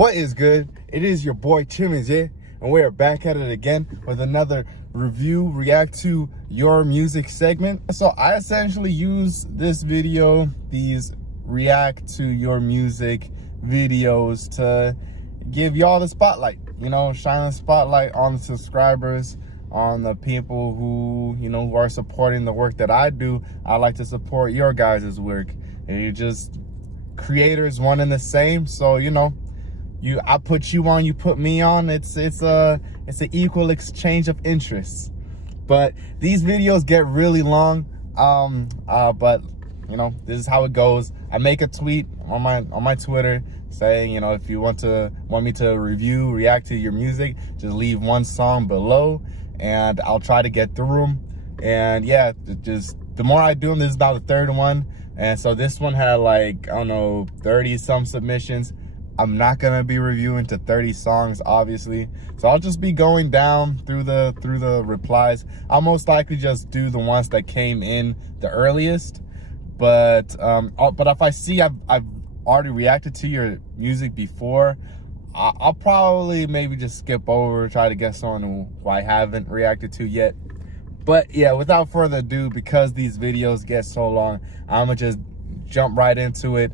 What is good? It is your boy Chimezie, and we are back at it again with another review, react to your music segment. So I essentially use this video, these react to your music videos, to give y'all the spotlight, shine the spotlight on the subscribers, on the people who, who are supporting the work that I do. I like to support your guys' work, and you're just creators, one and the same. So, I put you on, you put me on. It's an equal exchange of interests. But these videos get really long. But this is how it goes. I make a tweet on my Twitter saying, if you want me to review, react to your music, just leave one song below, and I'll try to get through them. And yeah, just the more I do them, this is about the third one. And so this one had 30 some submissions. I'm not gonna be reviewing to 30 songs, obviously. So I'll just be going down through the replies. I'll most likely just do the ones that came in the earliest. But if I see I've already reacted to your music before, I'll probably maybe just skip over, try to get someone who I haven't reacted to yet. But yeah, without further ado, because these videos get so long, I'm gonna just jump right into it.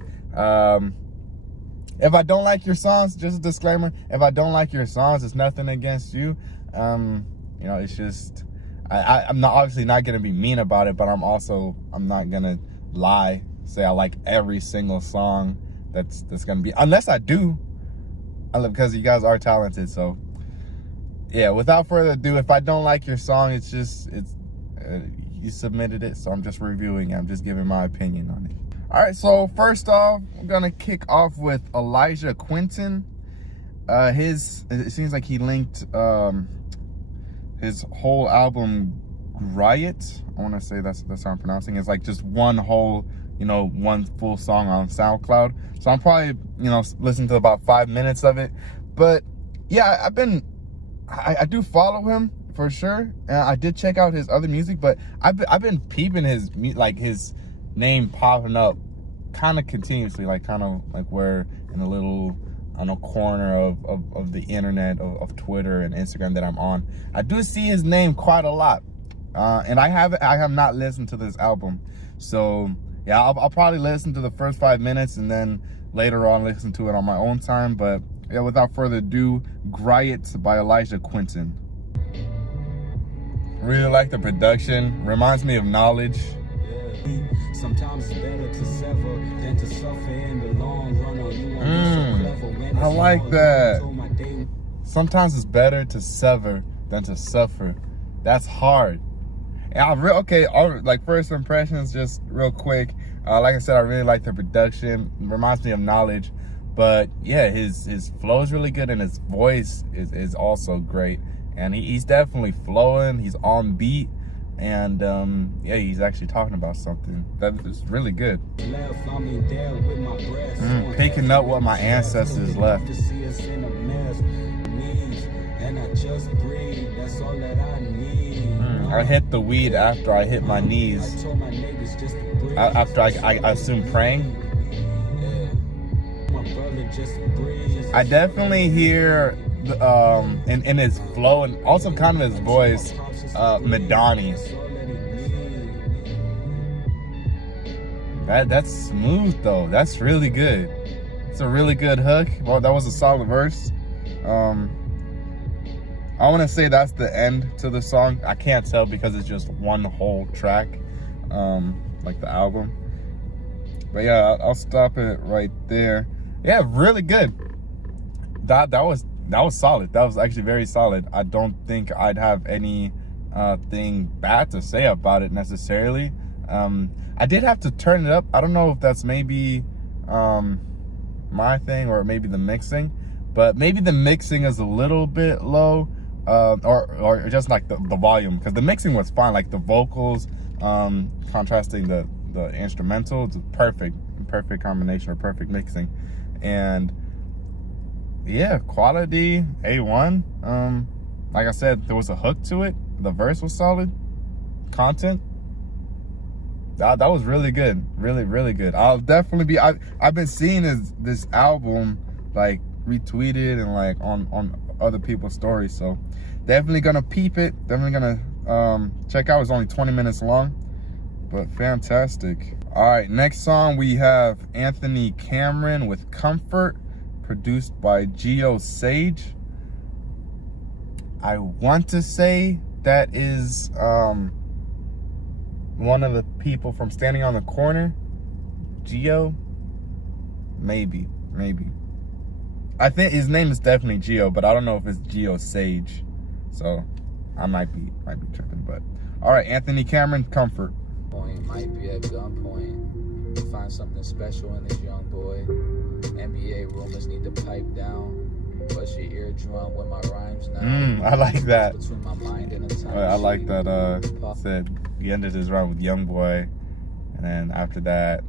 If I don't like your songs, just a disclaimer, if I don't like your songs, it's nothing against you. It's just, I'm not obviously not gonna be mean about it, but I'm not gonna lie, say I like every single song that's gonna be, unless I do, because you guys are talented. So yeah, without further ado, if I don't like your song, you submitted it, so I'm just reviewing it. I'm just giving my opinion on it. All right, so first off, I'm gonna kick off with Elijah Quintin. It seems like he linked his whole album GRIOT. I want to say that's how I'm pronouncing it. It's like just one whole, one full song on SoundCloud. So I'm probably, listening to about 5 minutes of it. But yeah, I do follow him for sure, and I did check out his other music. But I've been peeping his name popping up kind of continuously, where in a little corner of the internet, of Twitter and Instagram that I'm on. I do see his name quite a lot, and I have not listened to this album. So yeah, I'll probably listen to the first 5 minutes and then later on listen to it on my own time. But yeah, without further ado, GRIOT by Elijah Quintin. Really like the production. Reminds me of Knowledge. Sometimes it's better to sever than to suffer in the long run. I like that. Sometimes it's better to sever than to suffer. That's hard. And first impressions, just real quick. Like I said, I really like the production. It reminds me of Knowledge. But yeah, his flow is really good, and his voice is also great. And he's definitely flowing. He's on beat. And yeah, he's actually talking about something that is really good. Picking up what my ancestors left. I hit the weed after I hit my knees. After I assume praying. I definitely hear in his flow and also kind of his voice, Madani. That's smooth though. That's really good. It's a really good hook. Well, that was a solid verse. I want to say that's the end to the song. I can't tell because it's just one whole track, like the album. But yeah, I'll stop it right there. Yeah, really good. That was solid. That was actually very solid. I don't think I'd have any thing bad to say about it necessarily. I did have to turn it up. I don't know if that's maybe my thing or maybe the mixing, but maybe the mixing is a little bit low, or just like the volume, because the mixing was fine, like the vocals contrasting the instrumental. It's perfect combination, or perfect mixing. And yeah, quality A1. Like I said, there was a hook to it. The verse was solid. Content, that was really good. Really good. I'll definitely be, I've been seeing this album like retweeted and like on other people's stories. So definitely gonna peep it. Definitely gonna check out. It's only 20 minutes long, but fantastic. All right, next song we have Anthony Cameron with Comfort, produced by Geo Sage. I want to say that is one of the people from Standing on the Corner. Geo? Maybe. I think his name is definitely Geo, but I don't know if it's Geo Sage. So I might be tripping, but all right, Anthony Cameron, Comfort. Point might be at gunpoint. Find something special in this young boy. NBA rumors need to pipe down. Bust your eardrum with my rhymes now. I like that. Between my mind and a time I like that. Said he ended his rhyme with young boy, and then after that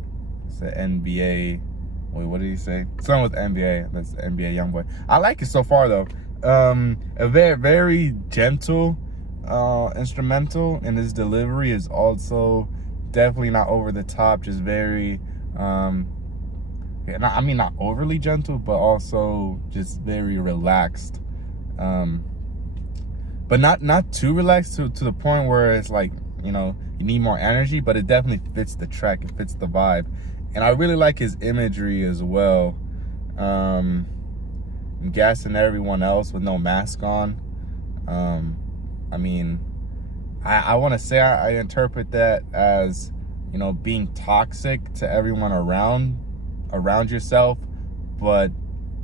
said NBA. Wait, what did he say? Something with NBA. That's NBA young boy. I like it so far though. A very gentle instrumental, and his delivery is also definitely not over the top, just very I mean not overly gentle, but also just very relaxed, but not too relaxed to the point where it's like, you know, you need more energy, but it definitely fits the track, it fits the vibe. And I really like his imagery as well, gassing everyone else with no mask on. I mean, I want to say I interpret that as, you know, being toxic to everyone around yourself, but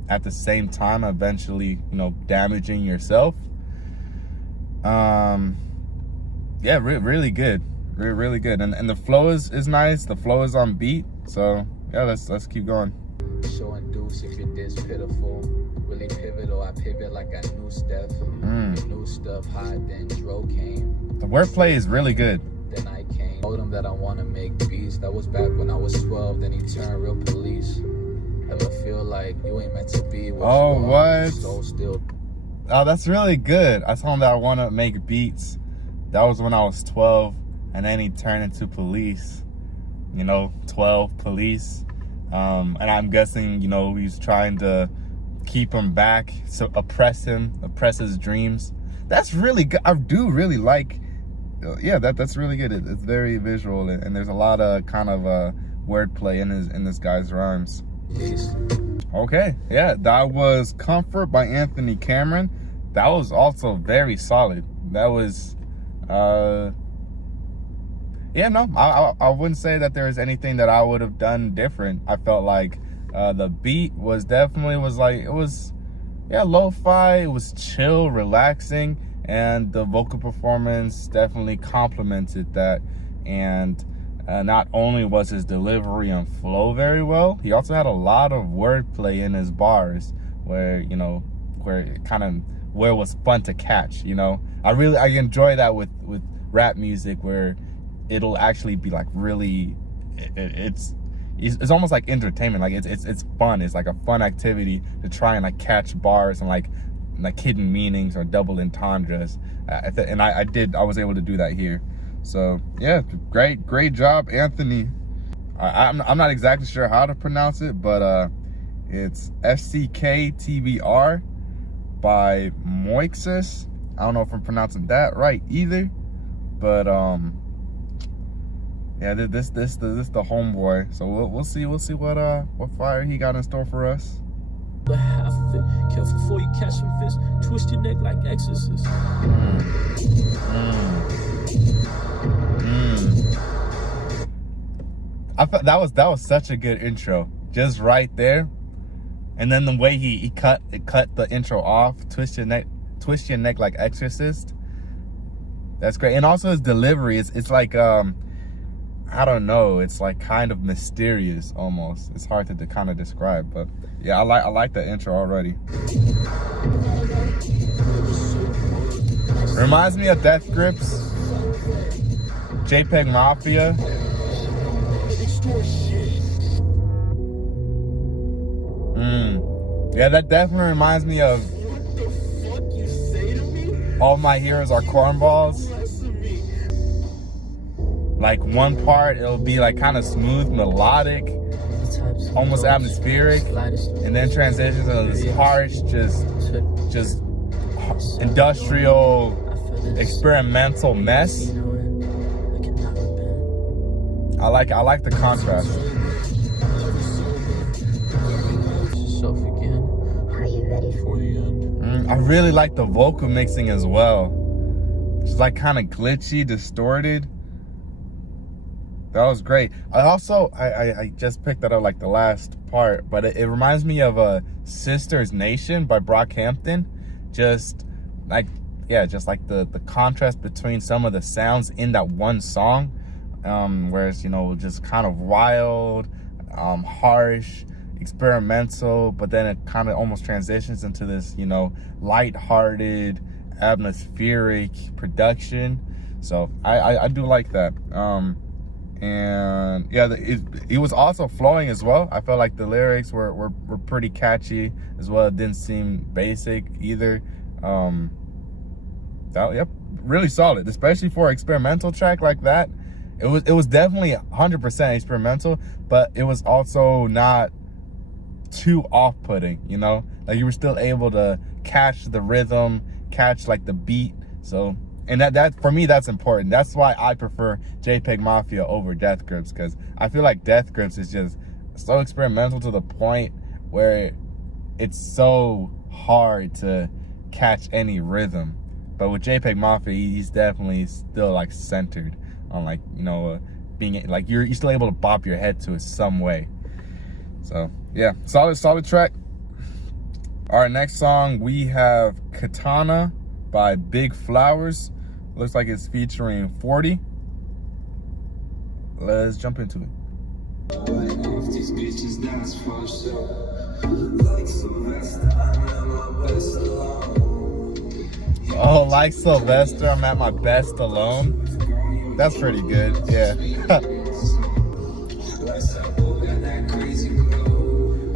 at the same time eventually, you know, damaging yourself. Yeah, really good, really good. And the flow is nice. The flow is on beat. So yeah, let's keep going. So induce if you're this pitiful. Really pivotal, I pivot like I knew Steph. New stuff hot, then Dro came. The wordplay is really good. Then I came. Told him that I want to make beats. That was back when I was 12. Then he turned real police. Ever feel like you ain't meant to be what Oh, you what? are, so still. Oh, that's really good. I told him that I want to make beats. That was when I was 12, and then he turned into police. You know, 12 police. And I'm guessing, you know, he's trying to keep him back, so oppress his dreams. That's really good. I do really like, yeah, that's really good. It's very visual, and there's a lot of kind of wordplay in this guy's rhymes. Okay, yeah, that was Comfort by Anthony Cameron. That was also very solid. That was yeah, no, I wouldn't say that there was anything that I would have done different. I felt like the beat was definitely lo-fi. It was chill, relaxing, and the vocal performance definitely complemented that. And not only was his delivery and flow very well, he also had a lot of wordplay in his bars, where, you know, where it was fun to catch. You know, I enjoy that with rap music, where it'll actually be like really, it's almost like entertainment. Like it's fun. It's like a fun activity to try and like catch bars and like hidden meanings or double entendres. And I was able to do that here. So yeah, great job, Anthony. I'm not exactly sure how to pronounce it, but it's FCKBTR by Moixus. I don't know if I'm pronouncing that right either, but yeah, this the homeboy. So we'll see what fire he got in store for us. But half of it, careful before you catch some fish. Twist your neck like exorcist. I thought that was such a good intro, just right there. And then the way he cut the intro off, twist your neck like exorcist. That's great. And also his delivery, it's like I don't know, it's like kind of mysterious almost. It's hard to kind of describe, but yeah, I like the intro already. Reminds me of Death Grips, JPEG Mafia. Yeah, that definitely reminds me of All My Heroes Are Cornballs. Like one part, it'll be like kind of smooth, melodic, almost atmospheric, and then transitions into this harsh, just industrial, experimental mess. I like the contrast. Are you ready for the end? I really like the vocal mixing as well. It's like kind of glitchy, distorted. That was great. I just picked that up like the last part, but it reminds me of Sister's Nation by Brockhampton. Just like the contrast between some of the sounds in that one song, whereas just kind of wild, harsh, experimental, but then it kind of almost transitions into this light-hearted, atmospheric production. So I do like that. And yeah, it was also flowing as well. I felt like the lyrics were pretty catchy as well. It didn't seem basic either. Really solid, especially for an experimental track like that. It was definitely 100% experimental, but it was also not too off-putting. Like you were still able to catch the rhythm, catch like the beat. So, and that for me, that's important. That's why I prefer JPEG Mafia over Death Grips, because I feel like Death Grips is just so experimental to the point where it's so hard to catch any rhythm. But with JPEG Mafia, he's definitely still like centered on being like you're still able to bop your head to it some way. So yeah, solid track. All right, next song we have Kitana by Big Flowers. Looks like it's featuring 40. Let's jump into it. Oh, like Sylvester, I'm at my best alone. That's pretty good, yeah.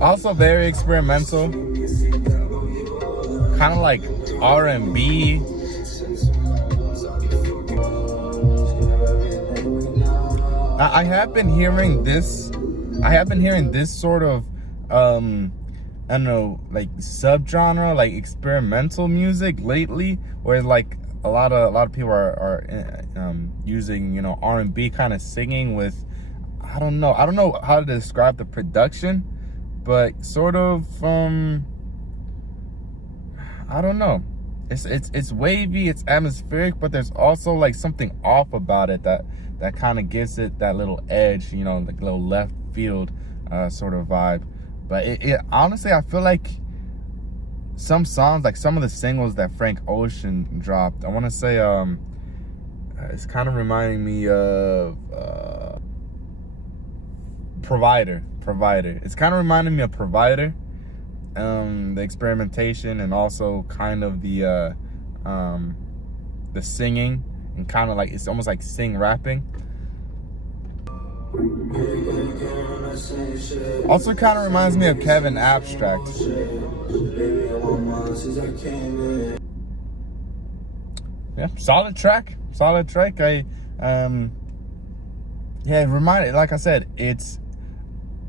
Also very experimental. Kind of like R&B. I have been hearing this sort of I don't know, like subgenre, like experimental music lately, where like a lot of people are using R&B kind of singing with I don't know how to describe the production, but sort of I don't know. It's wavy, it's atmospheric, but there's also like something off about it that kind of gives it that little edge, like a little left field sort of vibe. But it honestly, I feel like some songs, like some of the singles that Frank Ocean dropped, I want to say it's kind of reminding me of Provider. It's kind of reminding me of Provider. The experimentation and also kind of the singing and kind of like it's almost like rapping. Also kind of reminds me of Kevin Abstract. Yeah, solid track. It reminded, like I said,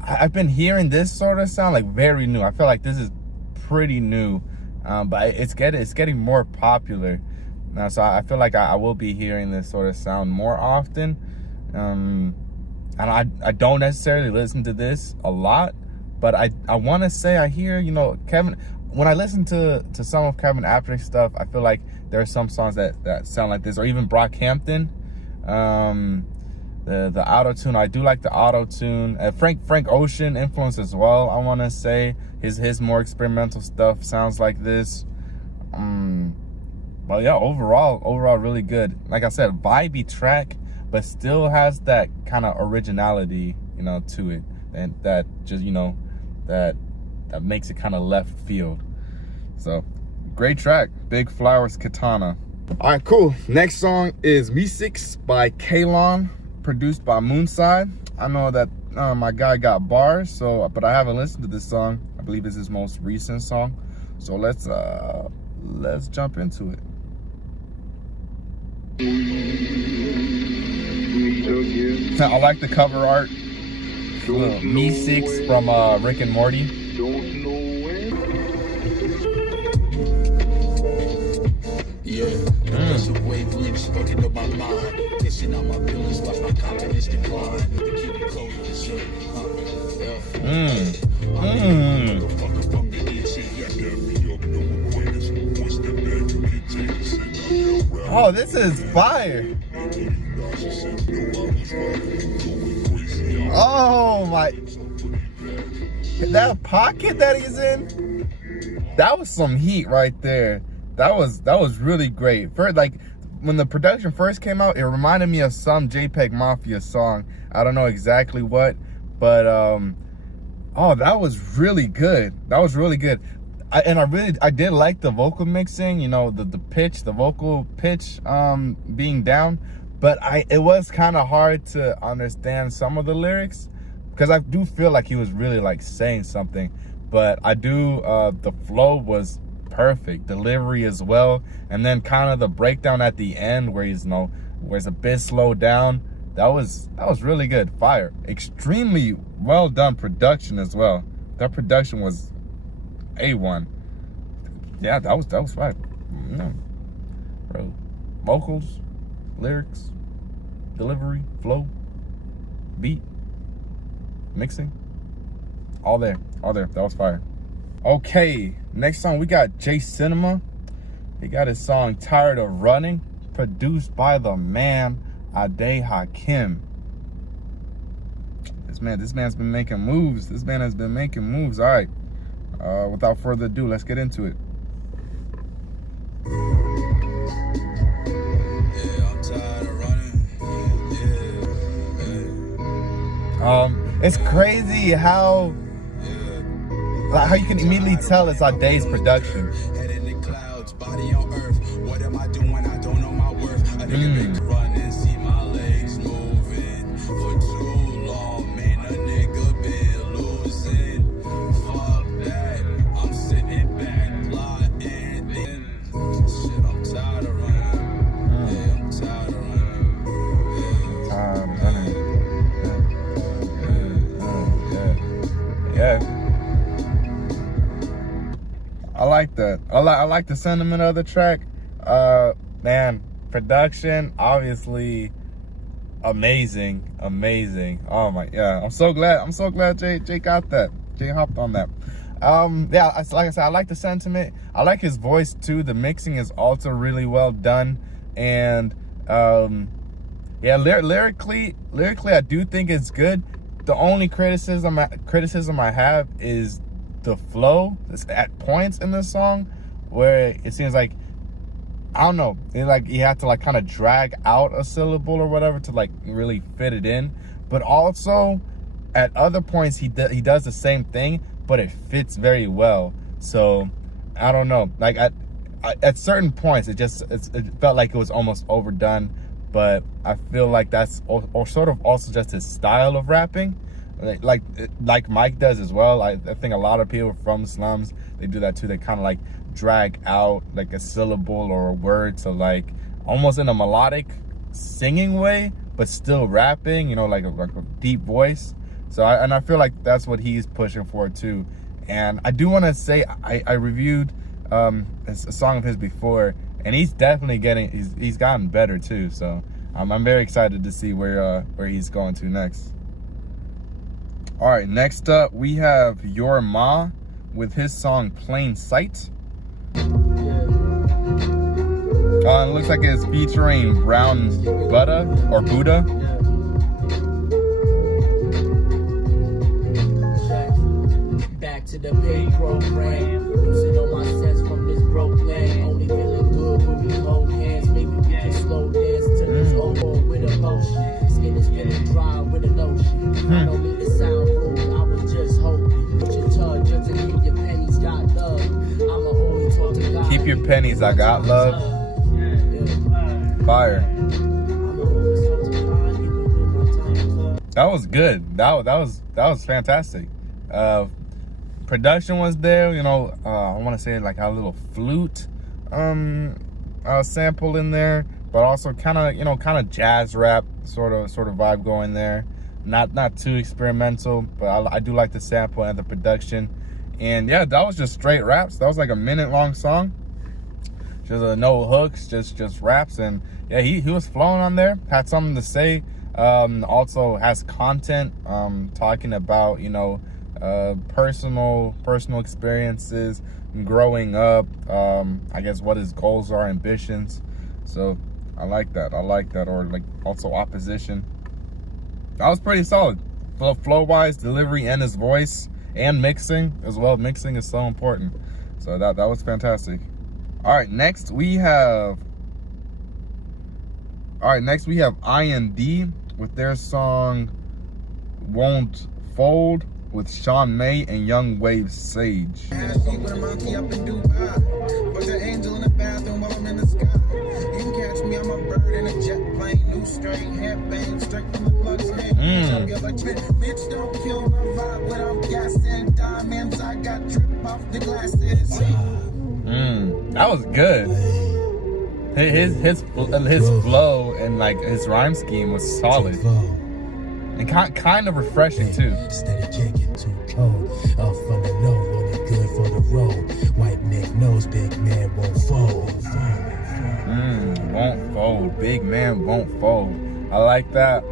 I've been hearing this sort of sound like very new. I feel like this is pretty new, but it's getting more popular now. So I feel like I will be hearing this sort of sound more often. And I don't necessarily listen to this a lot, but I want to say I hear Kevin. When I listen to some of Kevin Abstract stuff, I feel like there are some songs that sound like this, or even Brockhampton. The auto-tune, I do like the auto-tune. Frank Ocean influence as well, I want to say. His more experimental stuff sounds like this. But yeah, overall really good. Like I said, vibey track, but still has that kind of originality, to it. And that just, that makes it kind of left field. So, great track. Big Flowers, Kitana. All right, cool. Next song is Meeseeks by Kaylawn, produced by Moonside. I know that my guy got bars, but I haven't listened to this song. I believe it's his most recent song. So let's jump into it. I like the cover art. Meeseeks from Rick and Morty. Yeah, that's a wavelength fucking up my mind. Kissing on my feelings, watch my confidence decline. To keep it close to zero, Oh, this is fire. Oh my, that pocket that he's in, that was some heat right there. That was really great. First, like when the production first came out, it reminded me of some JPEG Mafia song. I don't know exactly what, but oh, that was really good. That was really good. I did like the vocal mixing, you know, the vocal pitch being down, but it was kind of hard to understand some of the lyrics because I do feel like he was really like saying something, but the flow was perfect, delivery as well, and then kind of the breakdown at the end where he's, you know, where it's a bit slowed down. That was really good. Fire. Extremely well done production as well. That production was A1. Yeah, that was fire. Yeah. Bro. Vocals, lyrics, delivery, flow, beat, mixing, all there. That was fire. Okay, next song we got Jace Cinema. He got his song Tired of Running, produced by the man Ade Hakim. This man's been making moves. This man has been making moves. All right. Without further ado, let's get into it. Yeah, I'm tired of running. It's crazy how you can immediately tell it's Ade's production. Head in the clouds, body on earth. What am I doing? I don't know my worth. I think been running, see my legs moving for too long. Man, a nigga been losing. Fuck that. I'm sitting back, plotting. Shit, I'm tired of running. Yeah, I'm tired of running. Yeah. I like that. I like the sentiment of the track. Man, production obviously amazing. Oh my, yeah. I'm so glad Jay got that. Jay hopped on that. Yeah, like I said, I like the sentiment. I like his voice too. The mixing is also really well done, and yeah, lyrically, I do think it's good. The only criticism I have is the flow at points in this song where it seems like, I don't know, like you have to like kind of drag out a syllable or whatever to like really fit it in, but also at other points he does the same thing, but it fits very well. So I don't know, like at certain points it felt like it was almost overdone, but I feel like that's or sort of also just his style of rapping. Like Mike does as well. I think a lot of people from slums, they do that too. They kind of like drag out like a syllable or a word to like almost in a melodic singing way, but still rapping, you know, like a deep voice. So I feel like that's what he's pushing for too. And I do want to say I reviewed a song of his before, and he's definitely he's gotten better too. So I'm very excited to see where he's going to next. All right, next up we have Yurma with his song Plain Sight. It looks like it's featuring Brown Buddha or Buddha. Back to the paid program, losing all my sense from this broke land. Only feeling good when we hold hands. Maybe we can slow dance till it's over with a potion. Skin is feeling dry with a lotion. I don't need to sound rude, I was just hoping. Put your tongue just to keep your pennies got love. I'ma always talk to God. Keep your pennies, I got love. Fire. That was good. That was fantastic. Production was there, you know. I want to say like a little flute sample in there, but also kind of jazz rap sort of vibe going there. not too experimental, but I do like the sample and the production. And yeah, that was just straight raps. That was like a minute-long song. Just no hooks, just raps. And yeah, he was flowing on there. Had something to say. Also has content, talking about, you know, personal experiences, growing up. I guess what his goals are, ambitions. So I like that. Or like also opposition. That was pretty solid. Flow-wise, delivery, and his voice. And mixing as well. Mixing is so important. So that was fantastic. All right, next we have IND with their song Won't Fold with Sean May and Young Wave Sage. That was good. His flow and like his rhyme scheme was solid and kind of refreshing too. Steady kicking too cold. Up from the low, only good for the road. White neck nose, big man won't fold. Won't fold. Big man won't fold. I like that.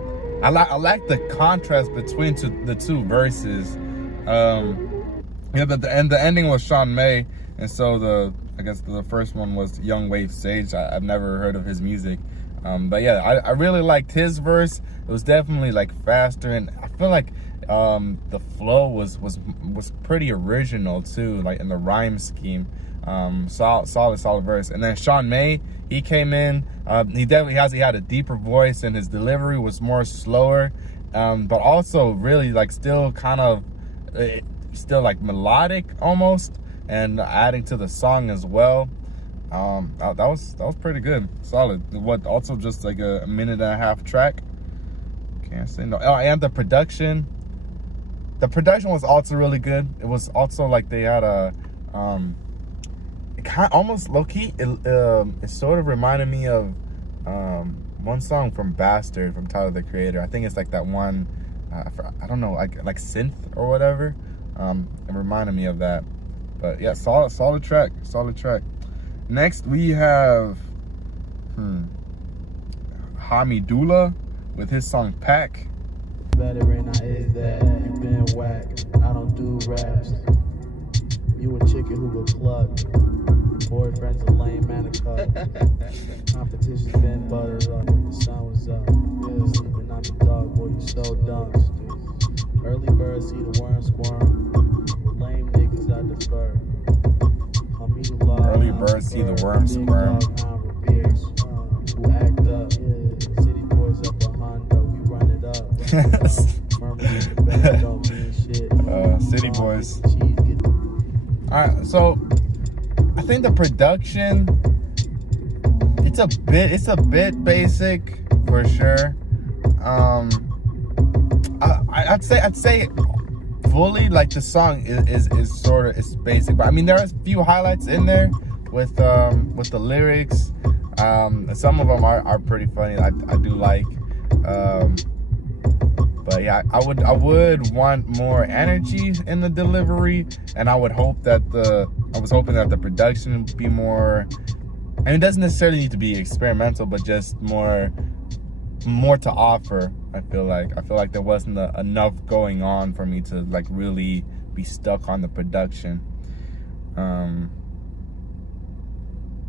I like the contrast between the two verses. Yeah, the ending was Sean May, and so I guess the first one was Young Wave Sage. I've never heard of his music. But yeah, I really liked his verse. It was definitely like faster, and I feel like the flow was pretty original too, like in the rhyme scheme. Solid verse. And then Sean May, he came in. He had a deeper voice, and his delivery was more slower, but also really like still kind of still like melodic almost, and adding to the song as well. That was pretty good, solid. What also just like a minute and a half track. Can't say no. Oh, and the production was also really good. It was also like they had a it kind of almost low key. It sort of reminded me of one song from Bastard from Tyler the Creator. I think it's like that one. I don't know, like synth or whatever. It reminded me of that. But yeah, solid track. Next we have Hameedullah with his song Pack. Veteran, I is that. You been whacked. I don't do raps. You a chicken who will cluck. Boyfriend's a lame man a cup. Competition's been buttered up. The sun was up. Yeah, sleeping on the dog, boy, you so dumb. Early birds see the worm squirm. Lame niggas I defer. Hameedullah. Early birds see the worm squirm. Who act up. Yeah. City boys up a Honda. We run it up. City boys. Alright, so I think the production, it's a bit basic for sure. I'd say fully like the song is sort of basic, but I mean there are a few highlights in there with the lyrics. Some of them are pretty funny. I do like. But yeah, I would want more energy in the delivery, and I was hoping that the production would be more. I mean, it doesn't necessarily need to be experimental, but just more to offer. I feel like there wasn't enough going on for me to like really be stuck on the production.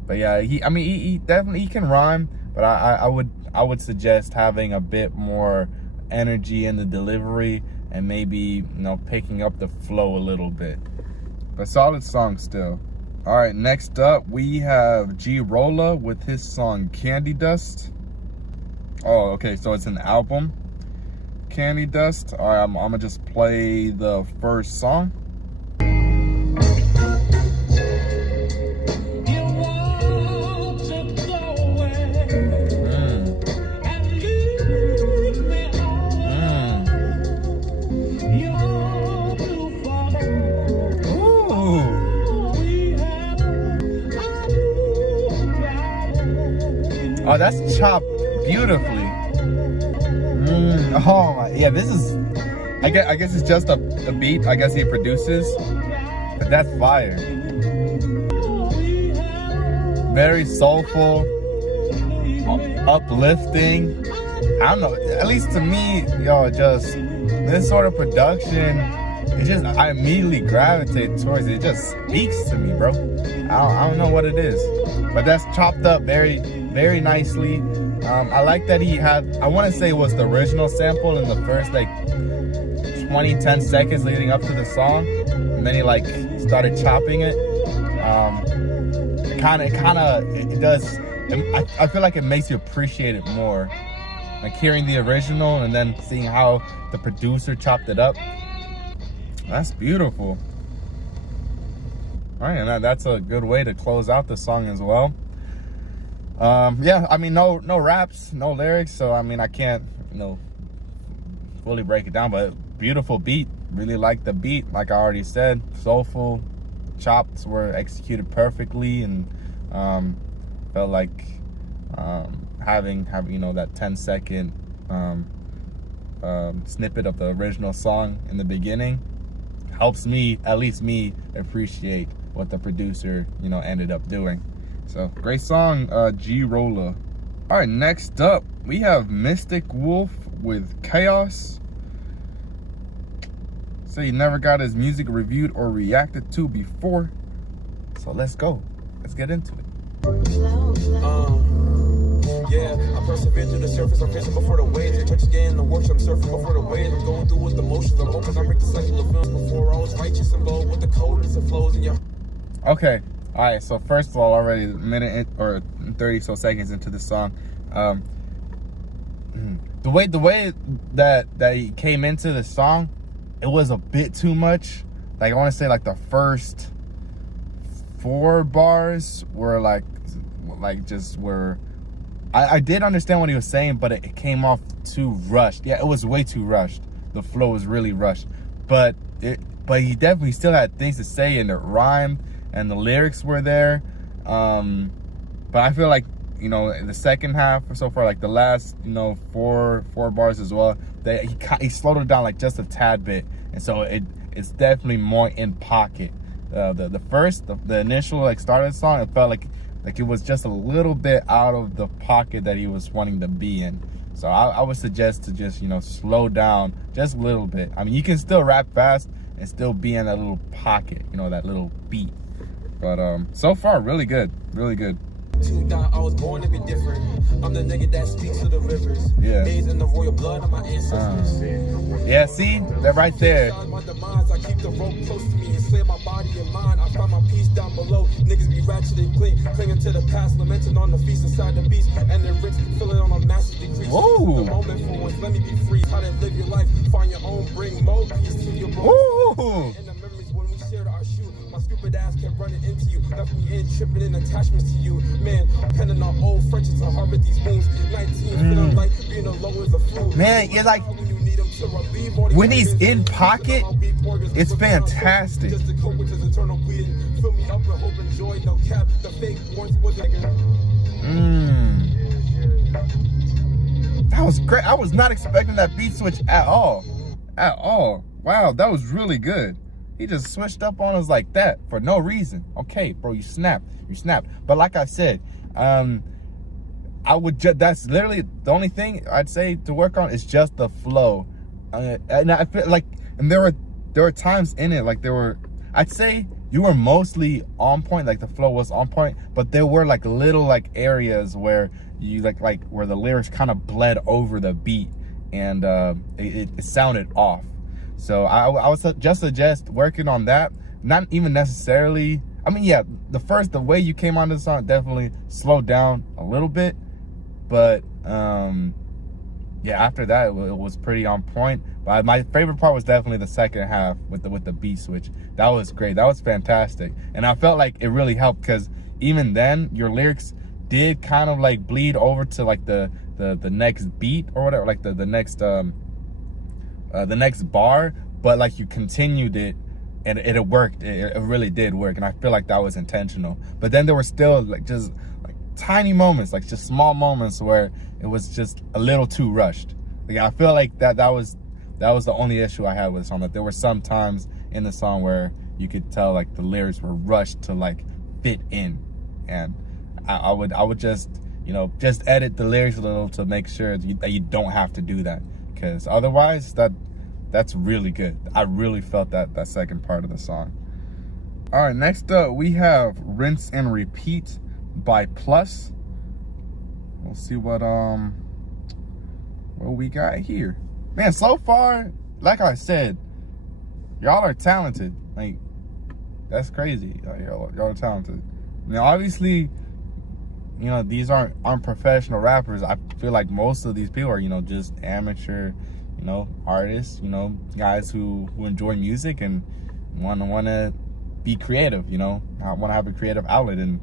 But yeah, he definitely can rhyme, but I would suggest having a bit more energy in the delivery, and maybe, you know, picking up the flow a little bit. But solid song still. All right, next up we have g.rola with his song Candy Dust. Oh, okay, so it's an album, Candy Dust. All right, I'm gonna just play the first song. Oh, that's chopped beautifully. Oh my, yeah, this is, I guess it's just a beat. I guess he produces, but that's fire. Very soulful, uplifting. I don't know, at least to me, yo, just this sort of production, it just, I immediately gravitate towards it. It just speaks to me, bro. I don't know what it is, but that's chopped up very, very nicely. I like that he had, I want to say it was the original sample in the first like 10 seconds leading up to the song, and then he like started chopping it. It does, I feel like it makes you appreciate it more. Like hearing the original and then seeing how the producer chopped it up. That's beautiful. All right, and that's a good way to close out the song as well. Yeah, I mean, no raps, no lyrics, so I mean, I can't, fully break it down, but beautiful beat. Really like the beat, like I already said. Soulful, chops were executed perfectly, and felt like having that 10-second snippet of the original song in the beginning helps me, at least me, appreciate what the producer ended up doing. So great song, g.rola. All right, next up we have Mystic Wolf with Chaos. So he never got his music reviewed or reacted to before, so let's go, let's get into it. Yeah, I persevere to the surface, I'm racing before the waves. The church is getting the works, I'm surfing before the waves. I'm going through with the motions, I'm hoping I break the cycle of films before I was righteous and bold with the coldness and flows in your... Okay, all right, so first of all, already a minute or 30 so seconds into the song, the way that he came into the song, it was a bit too much. Like, I want to say like the first 4 bars were like just were, I did understand what he was saying, but it came off too rushed. Yeah, it was way too rushed. The flow was really rushed, but he definitely still had things to say, and it rhymed, and the lyrics were there. But I feel like, in the second half or so far, like the last, 4 bars as well, that he slowed it down like just a tad bit, and so it's definitely more in pocket. The initial like start of the song, it felt like it was just a little bit out of the pocket that he was wanting to be in. So I would suggest to just slow down just a little bit. I mean, you can still rap fast and still be in that little pocket, that little beat. But so far, really good, really good. I was born to be different. I'm the nigga that speaks to the rivers. Yeah. Days in the royal blood of my ancestors. Yeah, see? They're right there. My demise, I keep the rope close to me and slay my body and mind. I find my peace down below. Niggas be ratchet and clinging to the past, lamenting on the feast inside the beast. And the rich filling on a massive degree. Whoa. The moment for once, let me be free. How to live your life, find your own, bring more peace to your bones. And the memories when we shared our shoe. My stupid ass kept running into you, left me in, tripping in attachments to you. Man, penning on old Frenches to harvest these wounds. 19, feeling like being alone is a flu. Man, you're like, when he's in pocket, it's fantastic. Just to cope with his eternal bleeding. Fill me up with hope and joy, no cap. The fake once wasn't. That was great. I was not expecting that beat switch at all. At all. Wow, that was really good. He just switched up on us like that for no reason. Okay, bro, you snapped. You snapped. But like I said, that's literally the only thing I'd say to work on is just the flow. And I feel like, and there were times in it, like I'd say you were mostly on point, like the flow was on point, but there were like little like areas where you like where the lyrics kind of bled over the beat, and it sounded off. So I would just suggest working on that. Not even necessarily, I mean, yeah, the way you came onto the song definitely slowed down a little bit, but yeah, after that it was pretty on point. But my favorite part was definitely the second half with the beat switch. That was great. That was fantastic, and I felt like it really helped, because even then your lyrics did kind of like bleed over to like the next beat or whatever, like the next bar, but like you continued it, and it worked. It really did work, and I feel like that was intentional. But then there were still like tiny moments, like just small moments where it was just a little too rushed. Like, I feel like that was the only issue I had with the song. That there were some times in the song where you could tell like the lyrics were rushed to like fit in, and I would just, you know, just edit the lyrics a little to make sure that you don't have to do that, because otherwise that's really good. I really felt that second part of the song. All right, next up we have Rinse and Repeat by Plus. We'll see what we got here. Man, so far, like I said, y'all are talented. Like, that's crazy. Y'all are talented. Now, obviously, you know, these aren't professional rappers. I feel like most of these people are, you know, just amateur, you know, artists, you know, guys who enjoy music and want to be creative, you know, want to have a creative outlet. And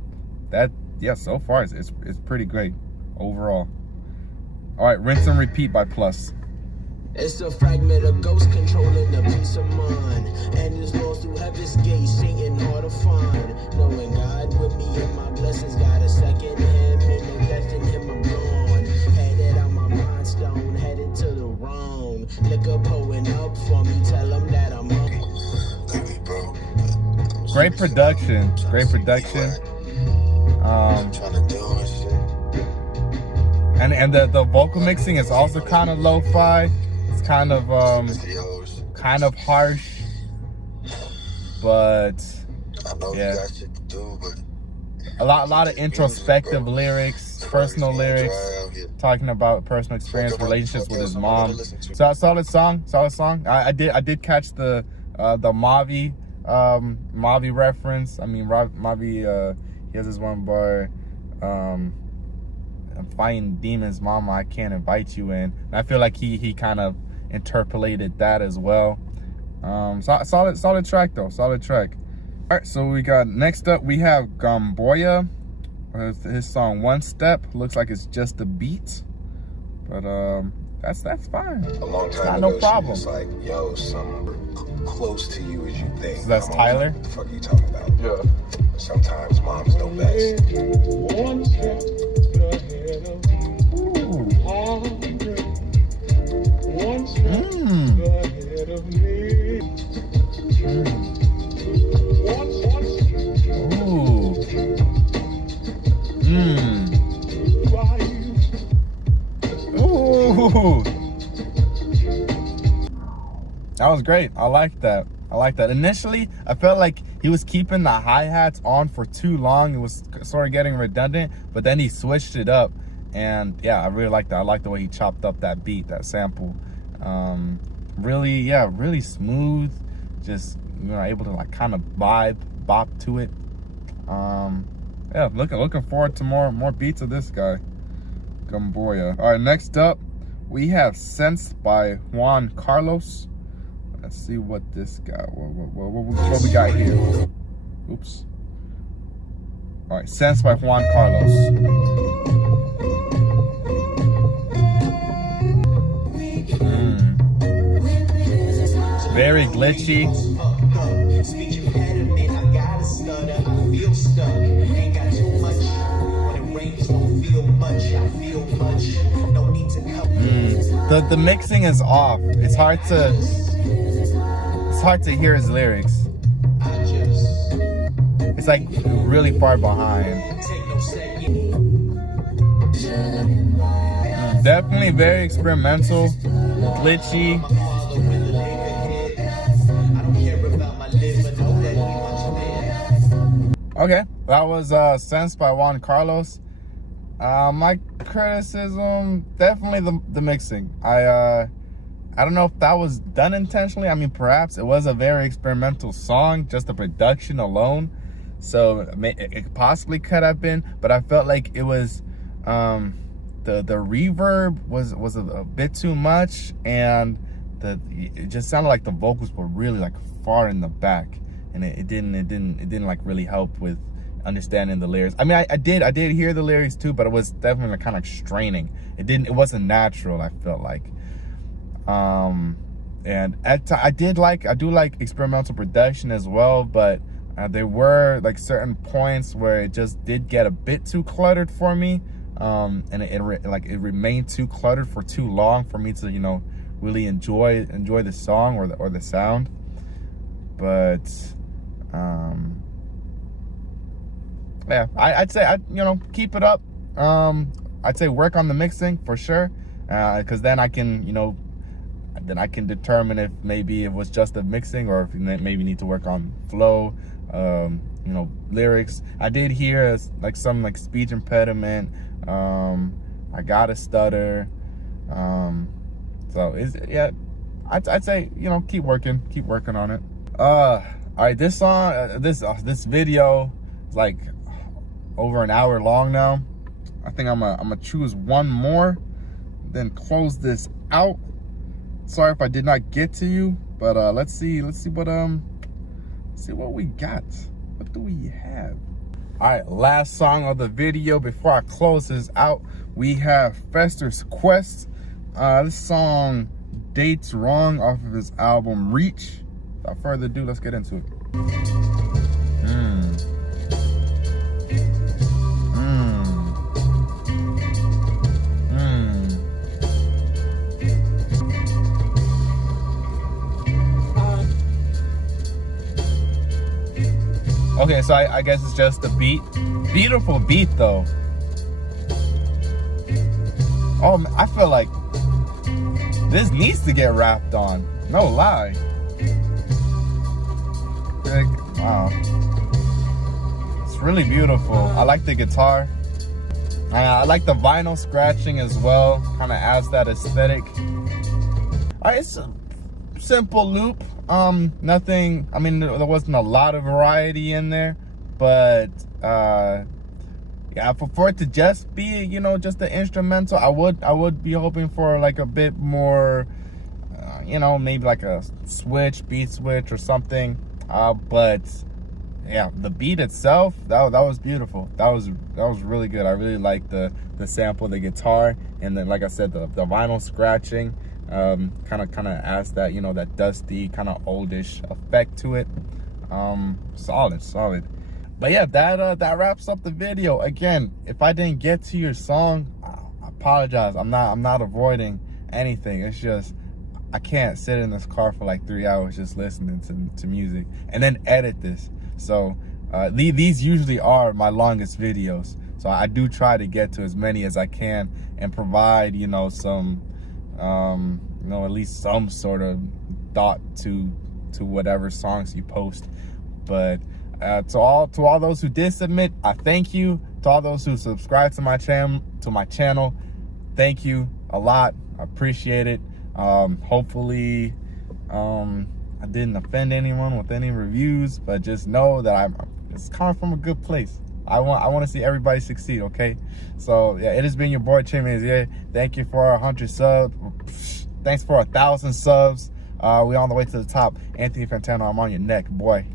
that, yeah, so far it's pretty great overall. All right, Rinse and Repeat by Plus. It's a fragment of ghost controlling the peace of mind. And his laws through heaven's gate, Satan hard to find. Knowing God with me and my blessings, got a second hand. Ain't no death in him, I'm gone. Headed out my mind stone, headed to the wrong. Liquor pulling up for me, tell him that I'm hungry. Great production. Great production. And the vocal mixing is also kind of lo-fi. It's kind of harsh, but yeah, a lot of introspective lyrics, personal lyrics, talking about personal experience, relationships with his mom. So solid song. I did catch the Mavi reference. I mean, Mavi, he has this one bar, I'm fighting demons, mama, I can't invite you in. And I feel like he kind of interpolated that as well. Solid track though, solid track. All right, so we got, next up we have Boya, his song One Step. Looks like it's just a beat, but that's fine. A long time not ago, no problem. she was like, yo, something close to you as you think. So that's Tyler? What the fuck are you talking about? Yeah. Sometimes moms know best. One step ahead of me. One step ahead of me. Ooh. That was great. I like that. Initially, I felt like he was keeping the hi-hats on for too long. It was sort of getting redundant, but then he switched it up. And yeah, I really like that. I like the way he chopped up that beat, that sample. Really smooth. Just, you know, able to like kind of bop to it. Yeah, looking forward to more beats of this guy, Gamboa. All right, next up we have Sense by Juan Carlos. Let's see what this guy, what we got here. Oops. All right, Sense by Juan Carlos. Very glitchy. The mixing is off. It's hard to hear his lyrics. It's like really far behind. Definitely very experimental, glitchy. Okay, that was Sense by Juan Carlos. My criticism, definitely the mixing. I don't know if that was done intentionally. I mean, perhaps it was a very experimental song, just the production alone. So it possibly could have been, but I felt like it was the reverb was a bit too much, and it just sounded like the vocals were really like far in the back, and it didn't like really help with understanding the lyrics. I mean, I did hear the lyrics too, but it was definitely like kind of straining. It wasn't natural, I felt like. And I do like experimental production as well, but there were like certain points where it just did get a bit too cluttered for me. and it remained too cluttered for too long for me to, you know, really enjoy the song or the sound. But yeah, I'd say you know, keep it up. I'd say work on the mixing for sure, because then I can, you know, determine if maybe it was just the mixing or if you maybe need to work on flow, you know, lyrics. I did hear like some like speech impediment. I got a stutter. So yeah, I'd say, you know, keep working on it. All right, this song, this video is like over an hour long now. I think I'm gonna choose one more, then close this out. Sorry if I did not get to you, but let's see what we got. What do we have? All right, last song of the video before I close this out, we have Fester's Quest. This song dates wrong off of his album Reach. Without further ado, let's get into it. Okay, so I guess it's just the beat. Beautiful beat though. Oh, I feel like this needs to get rapped on. No lie. Like, wow. It's really beautiful. I like the guitar. I like the vinyl scratching as well. Kind of adds that aesthetic. Alright, it's a simple loop. Nothing, I mean, there wasn't a lot of variety in there, but yeah, for it to just be, you know, just the instrumental, I would be hoping for like a bit more, you know, maybe like a beat switch or something. But yeah, the beat itself, that was beautiful. That was really good. I really liked the sample, the guitar, and then, like I said, the vinyl scratching. Kind of adds that, you know, that dusty kind of oldish effect to it. Solid. But yeah, that wraps up the video. Again, if I didn't get to your song, I apologize. I'm not avoiding anything. It's just I can't sit in this car for like 3 hours just listening to music and then edit this. So these usually are my longest videos. So I do try to get to as many as I can and provide, you know, some you know, at least some sort of thought to whatever songs you post. But to all those who did submit, I thank you. To all those who subscribe to my channel, thank you a lot. I appreciate it. Hopefully I didn't offend anyone with any reviews, but just know that it's coming from a good place. I want to see everybody succeed, okay? So yeah, it has been your boy Chimezie. Thank you for 100 subs. Thanks for 1,000 subs. We on the way to the top. Anthony Fantano, I'm on your neck, boy.